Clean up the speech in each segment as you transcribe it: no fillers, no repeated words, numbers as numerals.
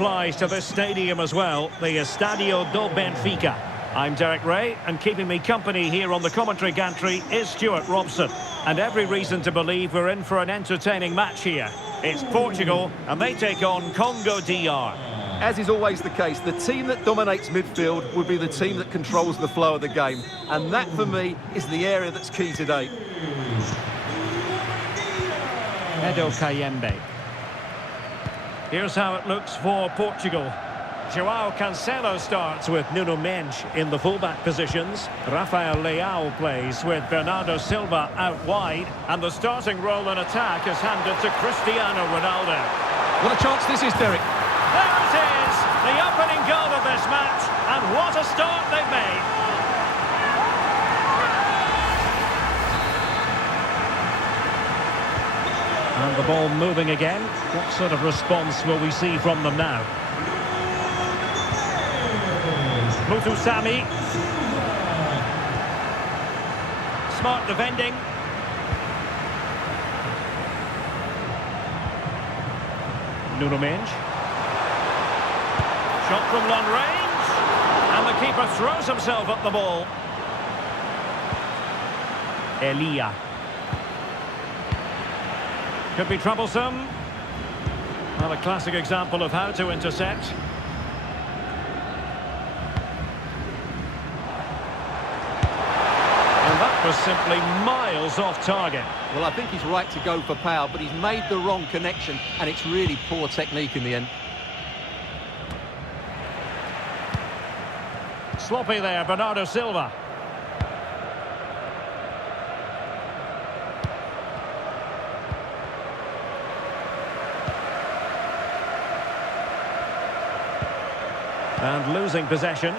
applies to this stadium as well, the Estadio do Benfica. I'm Derek Ray, and keeping me company here on the commentary gantry is Stuart Robson. And every reason to believe we're in for an entertaining match here. It's Portugal, and they take on Congo DR. As is always the case, the team that dominates midfield would be the team that controls the flow of the game. And that, for me, is the area that's key today. Edo Kayembe. Here's how it looks for Portugal. João Cancelo starts with Nuno Mendes in the fullback positions. Rafael Leao plays with Bernardo Silva out wide. And the starting role in attack is handed to Cristiano Ronaldo. What a chance this is, Derek. There it is, the opening goal of this match, and what a start they've made. And the ball moving again. What sort of response will we see from them now? Mutusami. Smart defending. Nuno Mendes. Shot from long range, and the keeper throws himself at the ball. Elia. Could be troublesome. Well, a classic example of how to intercept. And that was simply miles off target. Well, I think he's right to go for power, but he's made the wrong connection, and it's really poor technique in the end. Sloppy there, Bernardo Silva. And losing possession.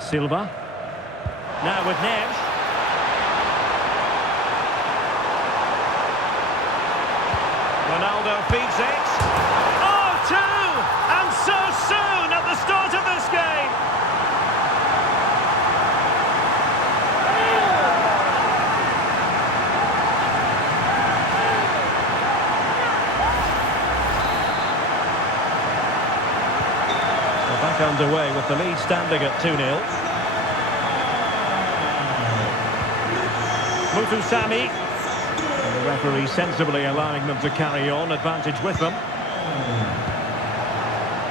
Silva. Now with Neves. Ronaldo feeds it. Oh, two! And so soon at the start of this game. We're back underway with the lead standing at 2-0. Mutusami. And the referee sensibly allowing them to carry on, advantage with them.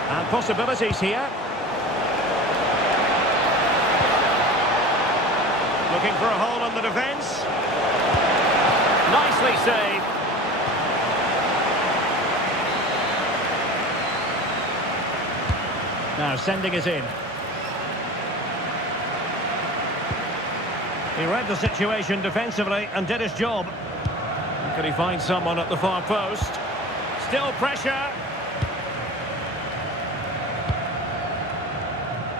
And possibilities here. Looking for a hole in the defence. Nicely saved. Now sending it in. He read the situation defensively and did his job. Could he find someone at the far post? Still pressure.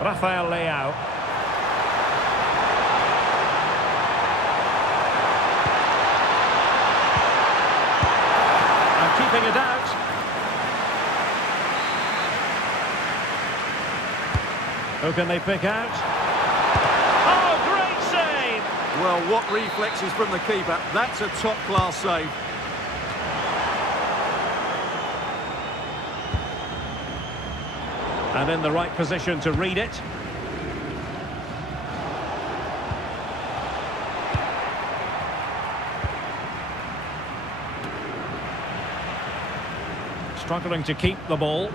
Rafael Leao. And keeping it out. Who can they pick out? Oh, great save! Well, what reflexes from the keeper. That's a top-class save. And in the right position to read it. Struggling to keep the ball.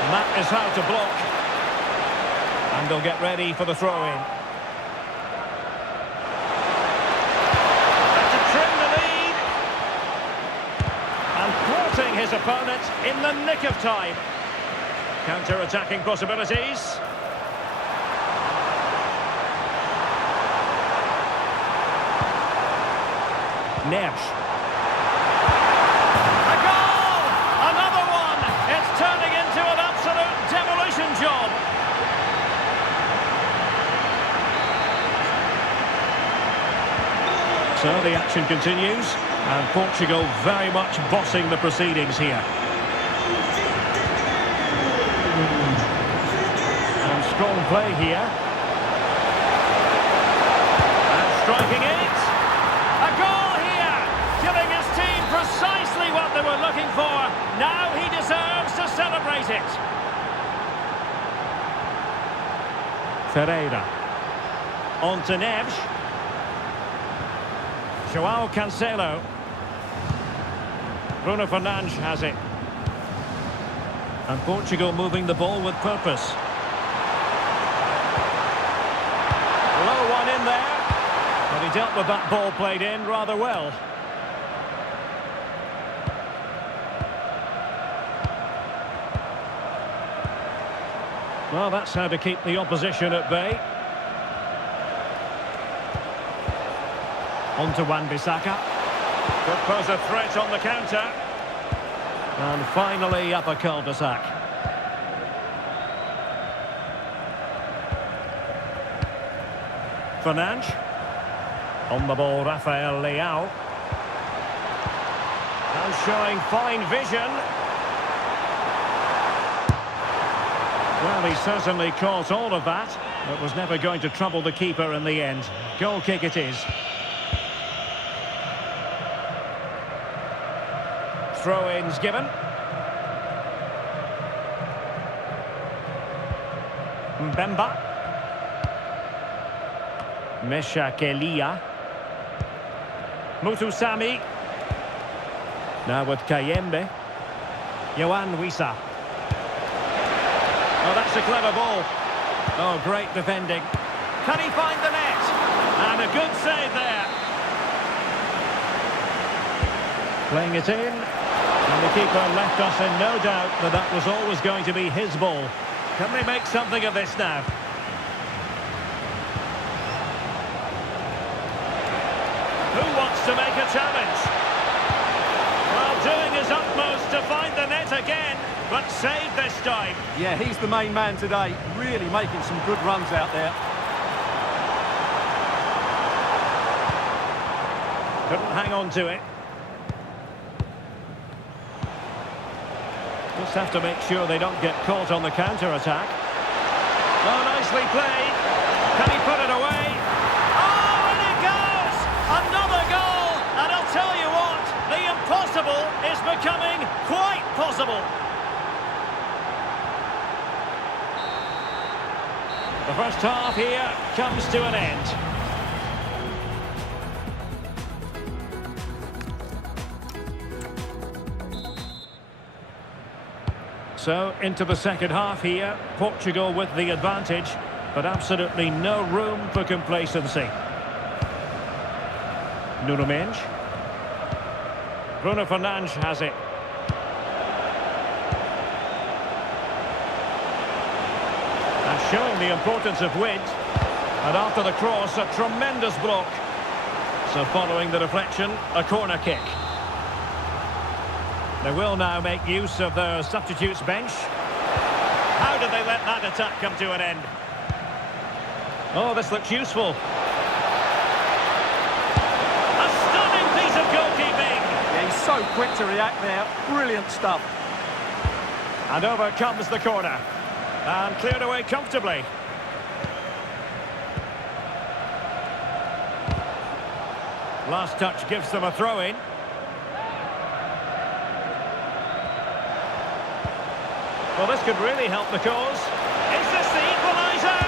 And that is how to block. And they'll get ready for the throw-in. And to trim the lead. And thwarting his opponent in the nick of time. Counter-attacking possibilities. Neves. A goal! Another one! It's turning into an absolute demolition job. So the action continues, and Portugal very much bossing the proceedings here. And strong play here. And striking it. A goal here, giving his team precisely what they were looking for. Now he deserves to celebrate it. Ferreira. On to Neves. Joao Cancelo. Bruno Fernandes has it. And Portugal moving the ball with purpose. Low one in there. But he dealt with that ball played in rather well. Well, that's how to keep the opposition at bay. On to Wan-Bissaka. Could pose a threat on the counter. And finally up a cul-de-sac. Fernandes. On the ball, Rafael Leao. And showing fine vision. Well, he certainly caught all of that, but was never going to trouble the keeper in the end. Goal kick it is. Throw-ins given. Mbemba. Mesha Kelia. Mutusami. Now with Kayembe. Yohan Wissa. Oh, that's a clever ball. Oh, great defending. Can he find the net? And a good save there. Playing it in. And the keeper left us in no doubt that that was always going to be his ball. Can they make something of this now? Who wants to make a challenge? Well, doing his utmost to find the net again, but saved this time. Yeah, he's the main man today, really making some good runs out there. Couldn't hang on to it. Just have to make sure they don't get caught on the counter-attack. Oh, nicely played. Can he put it away? Oh, and it goes! Another goal! And I'll tell you what, the impossible is becoming quite possible. The first half here comes to an end. So, into the second half here, Portugal with the advantage, but absolutely no room for complacency. Nuno Mendes. Bruno Fernandes has it. And showing the importance of width. And after the cross, a tremendous block. So following the deflection, a corner kick. They will now make use of their substitutes bench. How did they let that attack come to an end? Oh, this looks useful. A stunning piece of goalkeeping. Yeah, he's so quick to react there. Brilliant stuff. And over comes the corner. And cleared away comfortably. Last touch gives them a throw-in. Well, this could really help the cause. Is this the equaliser?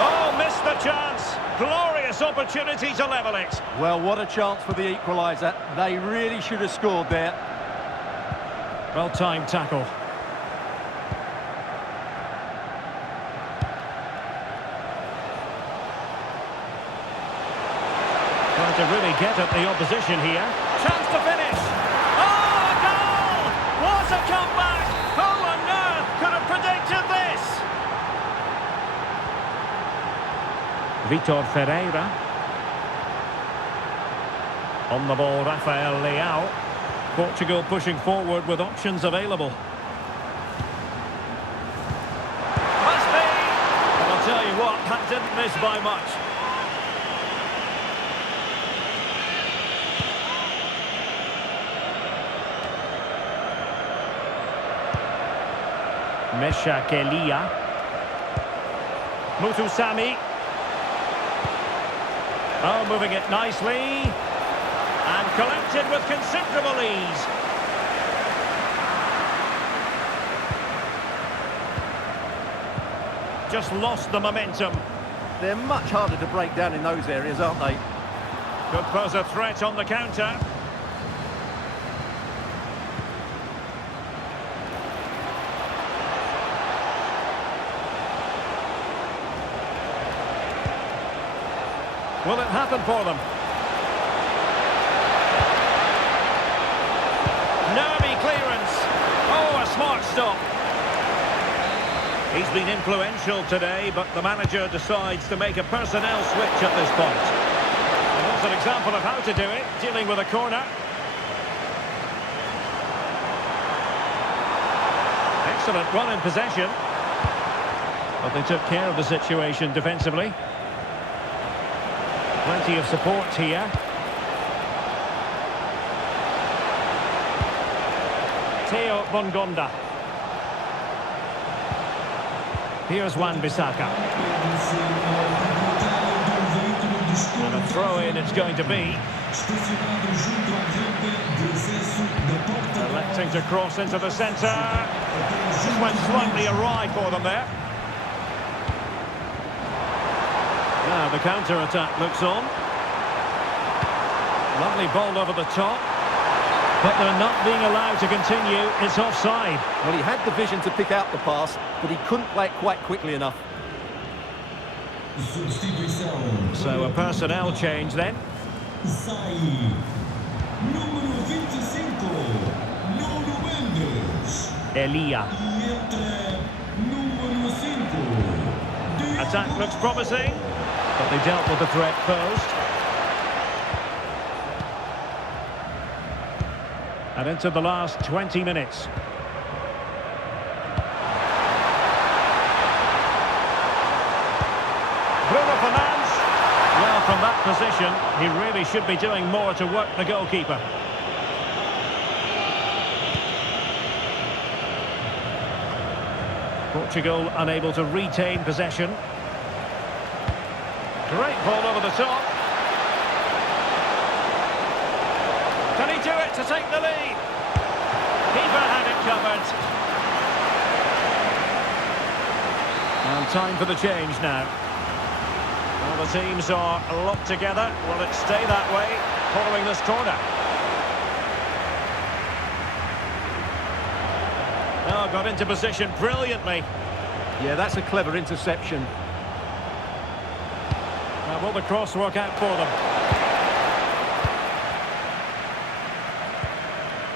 Oh, missed the chance. Glorious opportunity to level it. Well, what a chance for the equaliser. They really should have scored there. Well-timed tackle. Trying to really get at the opposition here. Chance to finish. Oh, a goal! What a comeback! Who on earth could have predicted this? Vitor Ferreira. On the ball, Rafael Leao. Portugal pushing forward with options available. Must be! And I'll tell you what, that didn't miss by much. Mesha Kelia. Mutusami. Oh, moving it nicely. And collected with considerable ease. Just lost the momentum. They're much harder to break down in those areas, aren't they? Could pose a threat on the counter. Will it happen for them? Nervy clearance. Oh, a smart stop. He's been influential today, but the manager decides to make a personnel switch at this point. And that's an example of how to do it, dealing with a corner. Excellent run in possession. But they took care of the situation defensively. Plenty of support here. Theo Bongonda. Here's Wan-Bissaka. And a throw-in it's going to be. Electing to cross into the centre. Just went slightly awry for them there. Now the counter-attack looks on. Lovely ball over the top. But they're not being allowed to continue. It's offside. Well, he had the vision to pick out the pass, but he couldn't play it quite quickly enough. So a personnel change then. Elia. Attack looks promising, but they dealt with the threat posed. And into the last 20 minutes. Bruno Fernandes. Well, from that position, he really should be doing more to work the goalkeeper. Portugal unable to retain possession. Great ball over the top. Can he do it to take the lead? Keeper had it covered. And time for the change now. Well, the teams are locked together. Will it stay that way following this corner? Oh, got into position brilliantly. Yeah, that's a clever interception. Now, will the cross work out for them?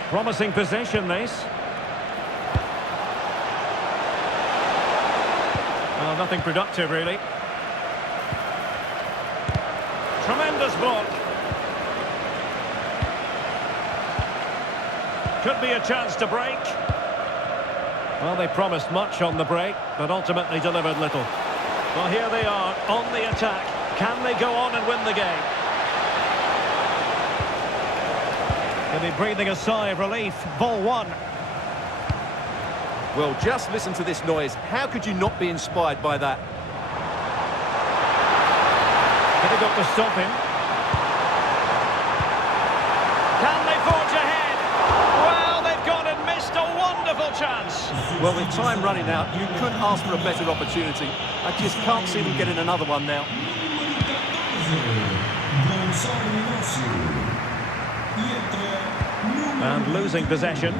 Promising position, this. Well, nothing productive, really. Tremendous block. Could be a chance to break. Well, they promised much on the break, but ultimately delivered little. Well, here they are, on the attack. Can they go on and win the game? They'll be breathing a sigh of relief. Ball one. Well, just listen to this noise. How could you not be inspired by that? Difficult to stop him. Can they forge ahead? Well, they've gone and missed a wonderful chance. Well, with time running out, you couldn't ask for a better opportunity. I just can't see them getting another one now. And losing possession.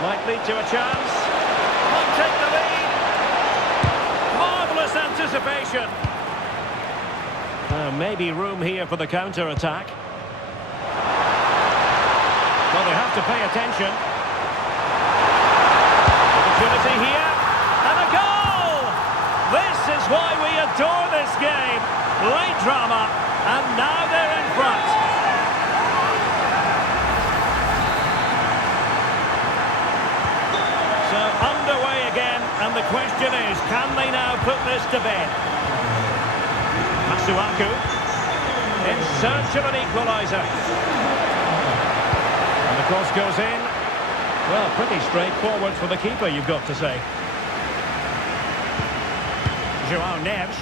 Might lead to a chance. Might take the lead. Marvellous anticipation. Maybe room here for the counter-attack. Well, they have to pay attention. Opportunity here. And a goal! This is why we adore this game. Late drama. And now they're in front. So underway again. And the question is, can they now put this to bed? Masuaku. In search of an equaliser. And the cross goes in. Well, pretty straightforward for the keeper, you've got to say. João Neves.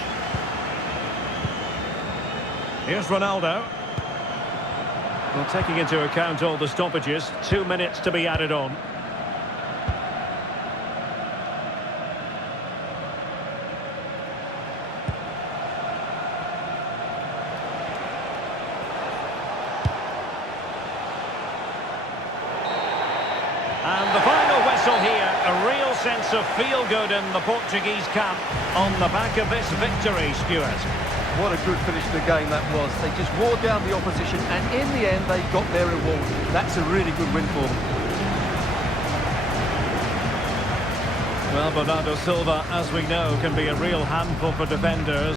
Here's Ronaldo. Well, taking into account all the stoppages, 2 minutes to be added on. And the final whistle here, a real sense of feel-good in the Portuguese camp on the back of this victory, Stuart. What a good finish to the game that was. They just wore down the opposition, and in the end, they got their reward. That's a really good win for them. Well, Bernardo Silva, as we know, can be a real handful for defenders.